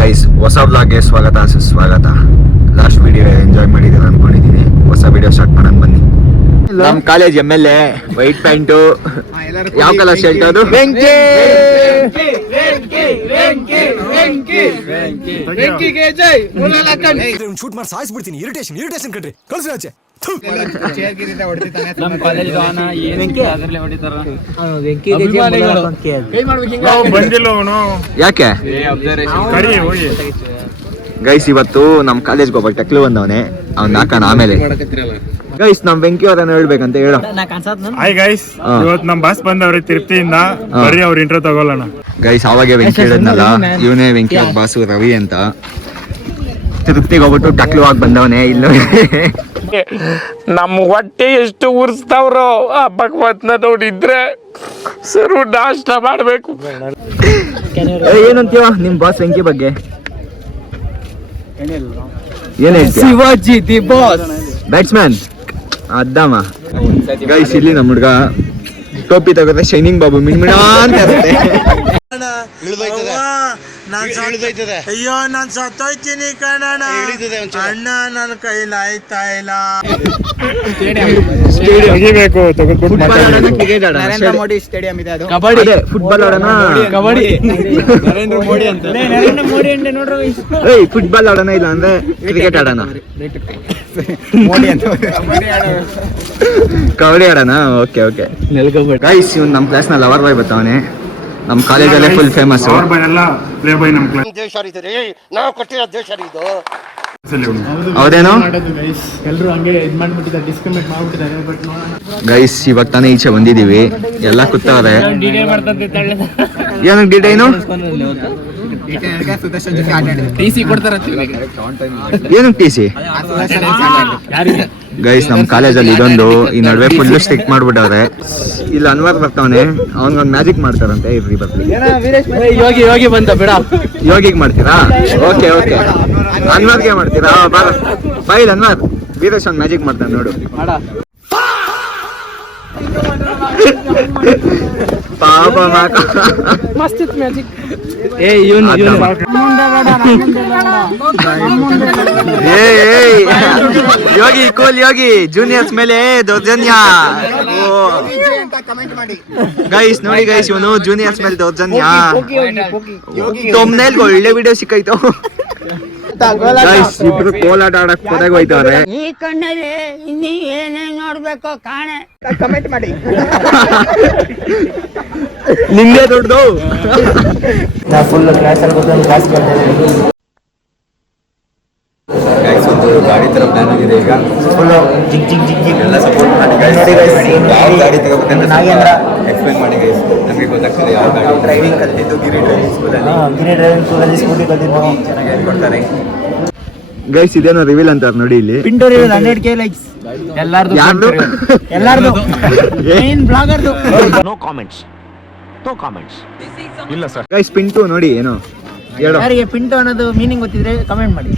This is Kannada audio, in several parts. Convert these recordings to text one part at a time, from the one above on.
ಗೈಸ್, ಹೊಸ ಬ್ಲಾಗ್ಗೆ ಸ್ವಾಗತ ಸುಸ್ವಾಗತ. ಲಾಸ್ಟ್ ವಿಡಿಯೋ ಎಂಜಾಯ್ ಮಾಡಿದ್ದೀನಿ ಅನ್ಕೊಂಡಿದ್ದೀನಿ. ಹೊಸ ವಿಡಿಯೋ ಸ್ಟಾರ್ಟ್ ಮಾಡೋಣ ಬನ್ನಿ. ನಮ್ಮ ಕಾಲೇಜ್ MLA ವೈಟ್ ಪ್ಯಾಂಟು, ಯಾವ ಕಲರ್ ಶರ್ಟ್ ಅದು? ಶೂಟ್ ಮಾಡಿ ಸಾಯಿಸ್ಬಿಡ್ತೀನಿ. ಇರಿಟೇಷನ್ ಕಣ್ರಿ, ಕಳ್ಸಿ ಆಚೆ. ಯಾಕೆ ಗೈಸ್, ಇವತ್ತು ನಮ್ ಕಾಲೇಜ್ಗೆ ಒಬ್ಬ ಟಕ್ಲು ಬಂದವನೆ, ಅವ್ನ್ ಹಾಕೋಣ ಆಮೇಲೆ. ಗೈಸ್, ನಮ್ ಬೆಂಕಿ ಅವರನ್ನ ಹೇಳ್ಬೇಕಂತ ಹೇಳೋ. ಹಾಯ್ ಗೈಸ್, ಇವತ್ತು ನಮ್ ಬಾಸ್ ಬಂದವ್ರೆ ತಿರುಪ್ತಿಯಿಂದ, ಬರ್ರಿ ಅವ್ರ ಇಂಟ್ರೋ ತಗೊಳ್ಳೋಣ. ಗೈಸ್, ಅವಾಗೆ ವೆಂಕಿ ಹೇಳಿದ್ನಲ್ಲ, ಇವನೇ ವೆಂಕಿ ಅವ್ರ ಬಾಸು ರವಿ ಅಂತ. ತಿರುಪ್ತಿಗೆ ಹೋಗ್ಬಿಟ್ಟು ಟಕ್ಲು ಆಗಿ ಬಂದವನೇ. ಇಲ್ಲ ನಮ್ಮ ಹೊಟ್ಟೆ ಎಷ್ಟು ಉರ್ಸ್ತಾವ್ರೋ ಆ ಭಗವತ್ನ ನೋಡಿದ್ರೆ ಸರು ನಾಷ್ಟ ಮಾಡ್ಬೇಕು. ಏನಂತೀವ ನಿಮ್ ಬಾಸ್ ವೆಂಕಿ ಬಗ್ಗೆ? ಏನ್ ಹೇಳ್ತೀಯ? ಶಿವಾಜಿ ದಿ ಬಾಸ್ ಬ್ಯಾಟ್ಸ್ಮನ್ ಅದ್ದಮ್ಮ. ಗೈಸ್, ಇಲ್ಲಿ ನಮ್ಮ ಹುಡ್ಗ ಟೋಪಿ ತಗೋದ್ರೆ ಶೈನಿಂಗ್ ಬಾಬು ಮಿಣ್ಮಿಣ ಅಂತ ಇರುತ್ತೆ. ಅಯ್ಯೋ, ನಾನ್ ಸತ್ತೋಯ್ತೀನಿ ಕಣಣ್ಣ, ಅಣ್ಣ ನನ್ನ ಕೈಲಾಯ್ತಾ ಇಲ್ಲ. ನರೇಂದ್ರ ಮೋದಿ ಸ್ಟೇಡಿಯಂ ಇದೆ, ಅದು ಕಬಡ್ಡಿ ಫುಟ್ಬಾಲ್ ಆಡೋಣ. ಕಬಡ್ಡಿ ನರೇಂದ್ರ ಮೋದಿ ಅಂತ ನೋಡ್ರಿ. ಫುಟ್ಬಾಲ್ ಆಡೋಣ, ಇಲ್ಲ ಅಂದ್ರೆ ಕ್ರಿಕೆಟ್ ಆಡೋಣ. ಮೋದಿ ಅಂತ ಕಬಡ್ಡಿ ಆಡೋಣ. ಓಕೆ ಓಕೆ ಗೈಸ್, ಇವ್ನು ನಮ್ಮ ಕ್ಲಾಸ್ ನ ಲವರ್ ಬಾಯ್ ಬರ್ತಾವನೆ. ನಮ್ಮ ಕಾಲೇಜಲ್ಲೇ ಫುಲ್ ಫೇಮಸ್. ಹೌದೇನೋ ಗೈಸ್, ಇವಾಗ ತಾನೇ ಈಚೆ ಬಂದಿದೀವಿ, ಎಲ್ಲ ಕೂತವ್ರೆ. ಏನಕ್ಕೆ ಡಿಟೈನು? ಏನಕ್ಕೆ TC? ಗೈಸ್, ನಮ್ಮ ಕಾಲೇಜಲ್ಲಿ ಇದೊಂದು, ಈ ನಡುವೆ ಫುಲ್ ಸ್ಟಿಕ್ ಮಾಡ್ಬಿಟ್ಟವ್ರೆ. ಇಲ್ಲಿ ಅನ್ವರ್ ಬರ್ತಾವನೆ, ಅವನ್ಗೊಂದು ಮ್ಯಾಜಿಕ್ ಮಾಡ್ತಾರಂತೆ. ಇರ್ರಿ ಬರ್ಲಿ. ಯೋಗಿ ಬಂತ ಬೇಡ, ಯೋಗಿಗೆ ಮಾಡ್ತೀರಾ? ಓಕೆ ಓಕೆ, ಅನ್ವರ್ಗೆ ಮಾಡ್ತೀರಾ? ಬಾಯ್ ಅನ್ವರ್, ವೀರೇಶ್ ಒಂದು ಮ್ಯಾಜಿಕ್ ಮಾಡ್ತಾನೆ ನೋಡು. ಪಾಪ ಮಸ್ತ್ ಮ್ಯಾಜಿಕ್. ಯೋಗಿ ಕೋಲ್ ಯೋಗಿ ಜೂನಿಯರ್ಸ್ ಮೇಲೆ ದೌರ್ಜನ್ಯ. ಗೈಸ್ ನೋಡಿ ಗೈಸ್, ಇವನು ಜೂನಿಯರ್ಸ್ ಮೇಲೆ ದೌರ್ಜನ್ಯ. ತೊಮ್ನೇಲ್ ಒಳ್ಳೆ ವಿಡಿಯೋ ಸಿಕ್ಕಾಯ್ತು. ಗೈಸ್, ಇಬ್ರು ಕೋಲಾಟ ಆಡಕ್ ಕೊನೆಗೆ ಹೋಯ್ತವ್ರೆ. ಈ ಕಣ್ಣಲ್ಲಿ ಇನ್ನೀ ಏನೇನ್ ನೋಡ್ಬೇಕು ಕಾಣೆ. ಕಮೆಂಟ್ ಮಾಡಿ. ನಿಂದೆ ದೊಡ್ಡದು. ಫುಲ್ ಕ್ಲಾಸ್ ಒಂದು ಗಾಡಿ ತರ ಪ್ಲಾನ್ ಆಗಿದೆ ಈಗ. ಫುಲ್ ಜಿಗ್ ಜಿಗ್ ಜಿಗ್ ಜಿಗ್ ಎಲ್ಲ ಸಪೋರ್ಟ್ ಮಾಡಿ ಗೈಸ್. ಯಾವ ಗಾಡಿ ತಗೋಬೇಕಂತ ಎಕ್ಸ್ಪ್ಲೈನ್ ಮಾಡಿ ಗೈಸ್. ನಮಗೆ ಗೊತ್ತಾಗ್ತದೆ ಯಾವ ಗಾಡಿ. ಡ್ರೈವಿಂಗ್ ಕಲಿತಿದ್ದು ಗಿರಿ ಡ್ರೈವಿಂಗ್ ಸ್ಕೂಲಲ್ಲಿ ಸ್ಕೂಟಿ ಕಲಿತಿದ್ದು ಚೆನ್ನಾಗಿ ಹೇಳ್ಕೊಡ್ತಾರೆ ಗೈಸ್. ಇದೇನೋ ರಿವೀಲ್ ಅಂತಾರೆ ನೋಡಿ ಇಲ್ಲಿ. Pinto reveal 100K likes. ಎಲ್ಲಾರ್ದು ಮೇನ್ ಬ್ಲಾಗರ್ದು. ನೋ ಕಾಮೆಂಟ್ಸ್ ಇಲ್ಲ ಸರ್. ಗೈಸ್, ಪಿಂಟು ನೋಡಿ ಏನೋ ಹೇಳೋ. ಯಾರಿಗೆ ಪಿಂಟೋ ಅನ್ನೋದು ಮೀನಿಂಗ್ ಗೊತ್ತಿದ್ರೆ ಕಮೆಂಟ್ ಮಾಡಿ.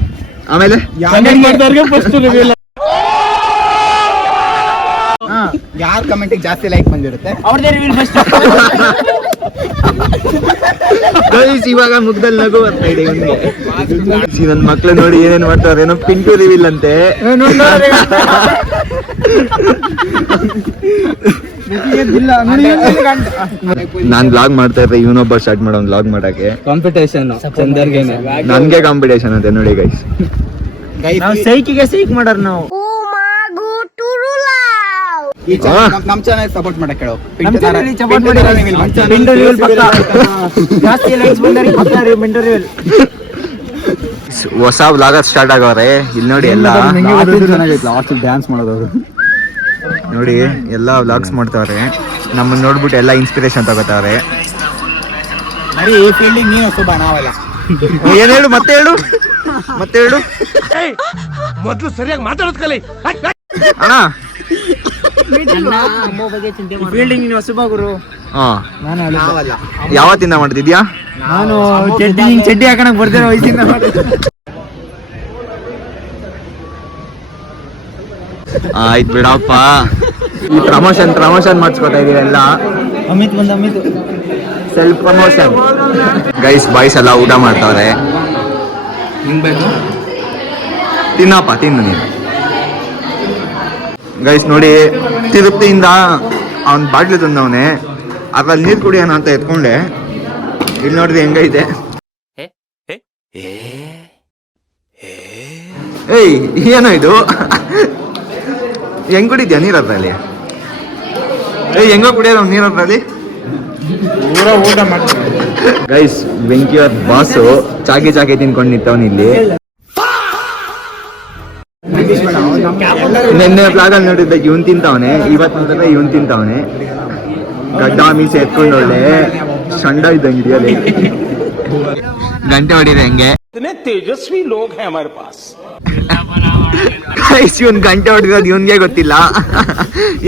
ಆಮೇಲೆ ಫಸ್ಟ್ ರಿವೀಲ್ ಯಾರ ಕಮೆಂಟಿಗೆ ಜಾಸ್ತಿ ಲೈಕ್ ಬಂದಿರುತ್ತೆ ಅವ್ರದೇ ರಿವೀಲ್ ಫಸ್ಟ್. ಗೈಸ್, ಇವಾಗ ಮುಗ್ದಲ್ಲಿ ನಗು ಬರ್ತಾ ಇದೆ ಇವನಿಗೆ. ನನ್ನ ಮಕ್ಳು ನೋಡಿ ಏನೇನ್ ಮಾಡ್ತಾವ್ರೆ. ಏನೋ ಪಿಂಟು ರಿವೀಲ್ ಅಂತೆ. ನಾನ್ ಬ್ಲಾಗ್ ಮಾಡ್ತಾ ಇದ್ರೆ ಇವನೊಬ್ಬ ಸ್ಟಾರ್ಟ್ ಮಾಡೋ ಬ್ಲಾಗ್ ಮಾಡಕ್ಕೆ ಕಾಂಪಿಟೇಷನ್. ನನ್ಗೆ ಕಾಂಪಿಟೇಷನ್ ಅಂತೆ ನೋಡಿ ಗೈಸ್. ನಾವು ಸೈಕಿಗೆ ಸೈಕ್ ಮಾಡೋರು ನಾವು. ನಮ್ ಚಾನೆಲ್ ಸಪೋರ್ಟ್ ಮಾಡಕ್ ಹೇಳೋ. ಹೊಸ ಬ್ಲಾಗರ್ ಸ್ಟಾರ್ಟ್ ಆಗವ್ರೆ. ಇಲ್ಲಿ ನೋಡಿ ಎಲ್ಲ ಡ್ಯಾನ್ಸ್ ಮಾಡೋದವ್ರು ನೋಡಿ, ಎಲ್ಲ ವ್ಲಾಗ್ಸ್ ಮಾಡ್ತಾವ್ರೆ. ನಮ್ಮನ್ನ ನೋಡ್ಬಿಟ್ಟು ಎಲ್ಲ ಇನ್ಸ್ಪಿರೇಷನ್ ತಗೋತಾವ್ರೆ. ಈ ಫೀಲ್ಡಿಂಗ್ ನೀನು ಸುಬ್ಬ ನಾವಲ್ಲ. ಏನ್ ಹೇಳು, ಮತ್ತೆ ಹೇಳು. ಮೊದ್ಲು ಸರಿಯಾಗಿ ಮಾತಾಡೋದ್ ಕಲಿ ಅಣ್ಣ. ಫೀಲ್ಡಿಂಗ್ ನೀನು ಸುಬ್ಬ ಗುರು. ಹಾ, ನಾವಲ್ಲ. ಯಾವತ್ತಿಂದ ಮಾಡ್ತಿದ್ಯಾ? ನಾನು ಚಡ್ಡಿ ಹಾಕಣಕ್ ಬರ್ತಿರೋ ವಯಸ್ಸಿಂದ. ಆಯ್ತು ಬಿಡಪ್ಪ. ಈ ಪ್ರಮೋಷನ್ ಮಾಡಿಸ್ಕೊತಾ ಇದೀವಿ ಎಲ್ಲ. Amit self promotion. Guys, boys ಎಲ್ಲ ಊಟ ಮಾಡ್ತಾವ್ರೆ. ತಿನ್ಬೇಕು. ತಿನ್ನಪ್ಪ, ತಿನ್ನು ನೀನು. ಗೈಸ್ ನೋಡಿ, ತಿರುಪ್ತಿಯಿಂದ ಅವ್ನ ಬಾಟ್ಲಿ ತಂದವನೆ, ಅದ್ರಲ್ಲಿ ನೀರು ಕುಡಿಯೋಣ ಅಂತ ಎತ್ಕೊಂಡೆ. ಇಲ್ಲಿ ನೋಡಿದ್ರೆ ಹೆಂಗೈತೆ. ಏಯ್ ಏನೋ ಇದು, ಹೆಂಗ್ ಕುಡಿದ್ಯಾ ನೀರ್ ಅದ್ರಲ್ಲಿ? ಏಯ್ ಹೆಂಗೋ ಕುಡಿಯೋದು ನೀರ್ ಅದ್ರಲ್ಲಿ. ಪೂರ ಊಟ ಮಾಡ್ತೀವಿ ಗೈಸ್, ಬೆಂಕಿ ಅವ್ರ ಬಾಸು ಚಾಕಿ ಚಾಕಿ ತಿನ್ಕೊಂಡು ನಿಂತವನ್ ಇಲ್ಲಿ. ನಿನ್ನೆ ಬ್ಲಾಗಲ್ಲಿ ನೋಡಿದ್ದೆ ಇವನ್ ತಿಂತಾವನೆ, ಇವತ್ತು ನೋಡಿದ್ರೆ ಇವನ್ ತಿಂತಾವನೆ. ಗಡ್ಡ ಮೀಸೆ ಎತ್ಕೊಂಡು ಒಳ್ಳೆ ಶಂಡ ಇದ್ದಂಗೆ ಹಿಡಿಯಲಿ. ಗಂಟೆ ಹೊಡಿದೆ ಹೆಂಗೆ तेजस्वी लोग हैं हमारे पास. ಇವನ್ ಗಂಟೆ ಹೊಡೆದಿರೋದು ಇವನ್ಗೆ ಗೊತ್ತಿಲ್ಲ.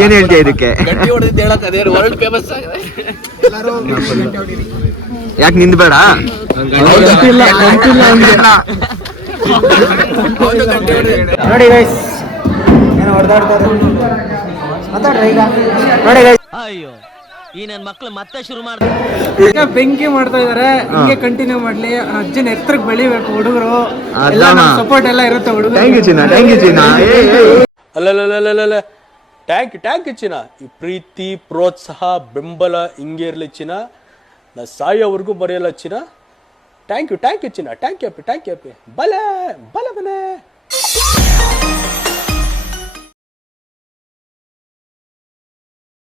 ಏನ್ ಹೇಳ್ತೀಯ ಇದಕ್ಕೆ? ಯಾಕೆ ನಿಂದ ಬೇಡ? ನೋಡಿ ಗೈಸ್, ಏನೋ ಹೊಡೆದಾಡ್ತಾರೆ. ಮಾತಾಡ್ರಿ ಈಗ. ನೋಡಿ ಗೈಸ್, ಅಯ್ಯೋ ಈ ನನ್ನ ಮಕ್ಳು ಮತ್ತೆ ಶುರು ಮಾಡ್ತಾರೆ. ಈಗ ಬೆಂಕಿ ಮಾಡ್ತಾ ಇದಾರೆ, ಹಿಂಗೆ ಕಂಟಿನ್ಯೂ ಮಾಡ್ಲಿ. ಅಜ್ಜನ ಎತ್ತರಕ್ಕೆ ಬೆಳಿಬೇಕು ಹುಡುಗರು, ಸಪೋರ್ಟ್ ಎಲ್ಲ ಇರುತ್ತೆ ಹುಡುಗರು. ಥ್ಯಾಂಕ್ ಯು ಚಿನ್ನ, ಥ್ಯಾಂಕ್ ಯು ಚಿನ್ನ. ಅಲ್ಲಲ್ಲಲ್ಲಲ್ಲ ಟ್ಯಾಂಕ್ ಚಿನ್ನ. ಈ ಪ್ರೀತಿ, ಪ್ರೋತ್ಸಾಹ, ಬೆಂಬಲ ಹಿಂಗೆ ಇರಲಿ ಚಿನ್ನ. ನಾ ಸಾಯೋವರೆಗೂ ಬರೆಯಲ್ಲ ಚಿನ್ನ. ಥ್ಯಾಂಕ್ ಯು ಚಿನ್ನ. ಥ್ಯಾಂಕ್ ಯು ಬಲೆ ಬಲೆ ಬಲೆ.